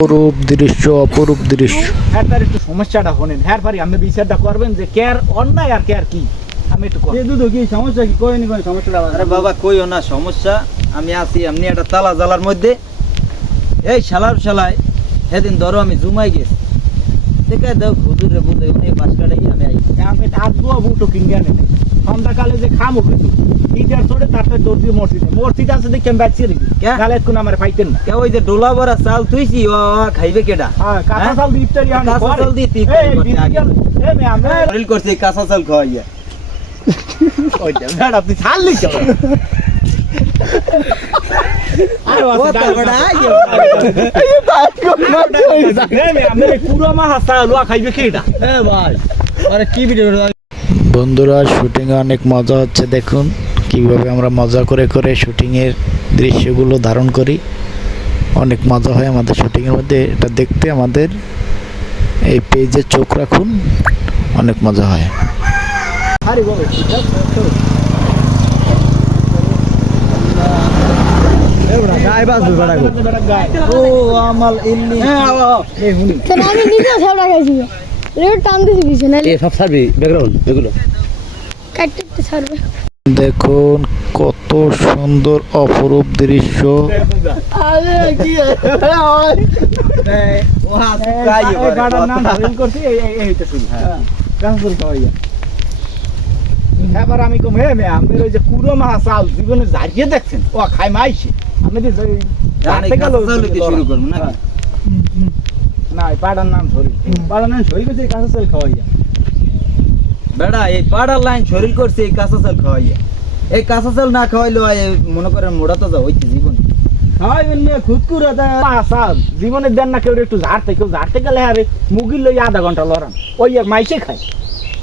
অপরূপ দৃশ্য, অপরূপ দৃশ্য। হ্যাঁ, তার একটু সমস্যাটা শোনেন। হ্যাঁ পারি আপনি বিচারটা করবেন যে কেয়ার অন্যায় আর কেয়ার কি। আমি একটু দুধ কি সমস্যা কি কইনি কোন সমস্যাটা? আরে বাবা কইও না সমস্যা, আমি আছি এমনি একটা তালা জ্বালার মধ্যে। এই শালায় সেদিন ধরো আমি জুমাই গেছি, দেখে দাও হুজুর রে বুঝে উনি বাস কাটাই আমি আই আমি আদুয়া বুটো কিনে আনে সন্ধ্যাকালে যে খামো কিন্তু ইটার চড়ে তারপরে দৌড় দিয়ে মসজিদ আছে দেখে আমি বাঁচিয়ে রেখি গালে কোন আমার পাইতেন না। কে ওই যে ডোলা ভরা চাল তুইছি ও খাইবে কেডা? হ্যাঁ, কাঁচা চাল দিয়ে ইফতারি আনি কাঁচা চাল দিয়ে তুই এই মে আমরা শরীর করছি কাঁচা চাল খাওয়াইয়া। ওইটা ব্যাড আপনি ছাড়লি কেন? আরে কথা বড় আইও আমি পুরো মাছ চালুয়া খাইবে কেডা? এ ভাই আরে কি ভিডিও? বন্ধুরা শুটিংয়ে অনেক মজা হচ্ছে, দেখুন কিভাবে আমরা মজা করে করে শুটিংয়ের দৃশ্যগুলো ধারণ করি। অনেক মজা হয় আমাদের শুটিংয়ের মধ্যে। এটা দেখতে আমাদের এই পেজে চোখ রাখুন, অনেক মজা হয়। আরে বাবা গায় বাজু বড় গো। ও আমাল ইল্লি এই হুনি তাহলে আমি নিজে সব লাগাইছি রেড টান দিছি কিছু না এ সব সার্ভি ব্যাকগ্রাউন্ড এগুলো কাটতে ছাড়বে। দেখুন কত সুন্দর অপরূপ দৃশ্য। আরে কি ও হাসু খাইও এই গাড়ার নাম ধারণ করছি এইটা শুরু। হ্যাঁ কাঁচা খাওয়াইয়া এবার আমি কম হে মে আমি ওই যে পুরো মাছ চাল জীবনে জারিয়ে দেখছেন ও খাই মাইছে আমি যে জানি কাঁচা চাল দিতে শুরু করব না না পাড়ার নাম ধরি পাড়া না সই গেছে কাঁচা চাল খাওয়াইয়া। বেড়া এই পাড়ার লাইন শরীর করছে এই কাঁচা চাল খাওয়াইয়া। এই কাঁচা চাল না খাওয়াইলো মনে করেন মোড়া তো যাও হইতে জীবন হাই বললে খুদ করে দা চাল জীবনে দেন না কেউ একটু ঝাড়তে কেউ ঝাড়তে গেলে আরে মুগির লই আধা ঘন্টা লড়ান ওই এক মাইসে খায়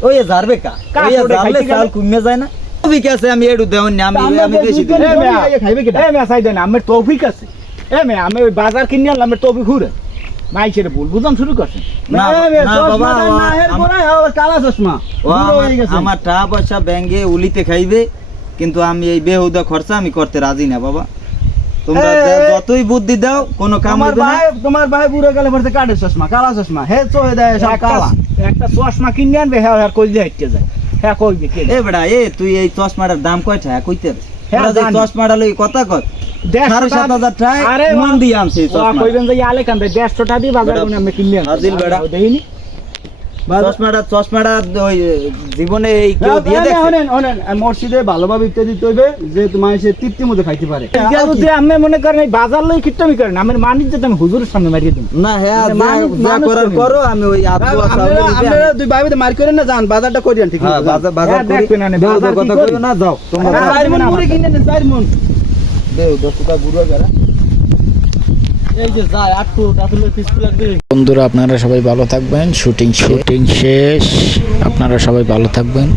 ওই জারবে কা কাজ ওই করে জারলে খাইতে চাল গেলে- কমে যায় না। ঠিক আছে আমি এডু দেওন না আমি বেশি দিই। এ মেয়া খাইবে কি এ মেয়া চাই দেন আমার তৌফিক আছে এ মেয়া আমি ওই বাজার কিনে আনলাম আমার তৌফিক ঘুরে মাইসের ভুল বুঝান শুরু করছেন না না বাবা না এর পরে কালা চশমা ও আমার টাকা পয়সা ব্যাংকে উলিতে খাইবে, কিন্তু আমি এই বেহুদা খরচা আমি করতে রাজি না বাবা। তোমরা যতই বুদ্ধি দাও কোনো কাম হবে না। তোমার ভাই বুড়ো গেলে পড়ছে কাঠের চশমা কালা চশমা হে চোহে দেয় সব কালা। একটা চশমা কিনে আনবে হ্যাঁ আর কই দিয়ে হাঁটতে যায় হ্যাঁ কইবে কে এ বেড়া এ তুই এই চশমাটার দাম কয়টা কইতে রে? হ্যাঁ, তোরা যে জানি। চশমাটা লই কথা কর 150,000 টাকা আরে মন দিয়ে আনছে এই চশমা। কইবেন যে আলে কান্দে 150 টাকা দিয়ে বাজার কোনে আমি কিনে আনছি হাজিল বেড়া। দেইনি চশমাটা ওই জীবনে এই কেউ দিয়ে দেখে? মসজিদে ভালোভাবে ইত্যাদি তৈবে যে তোমার সে তৃপ্তির মধ্যে খাইতে পারে। যদি আপনি মনে করেন এই বাজার লই কিট্টামি করেন আমার মানিজ্য তো আমি হুজুরের সামনে মারিয়ে দিই না হ্যাঁ মানুষ- যা মানুষ করার করেন। করো, আমি ওই আব্বু আপনারা দুই ভাই মার করেন না যান বাজারটা করিয়ান ঠিক হ্যাঁ বাজার বাজার হ্যাঁ, দেখবেন না, বেহুদার বাজার কি কথা করি? কইও না, যাও তোমরা হ্যাঁ, যাও। 4 মন মুড়ি কিনে দেন 4 মন। বেহুদা সুদা বুড়ো গেরা এই যে যায় 8 টাটুলের পিস লাগবে। বন্ধুরা আপনারা সবাই ভালো থাকবেন। শুটিং শেষ, আপনারা সবাই ভালো থাকবেন।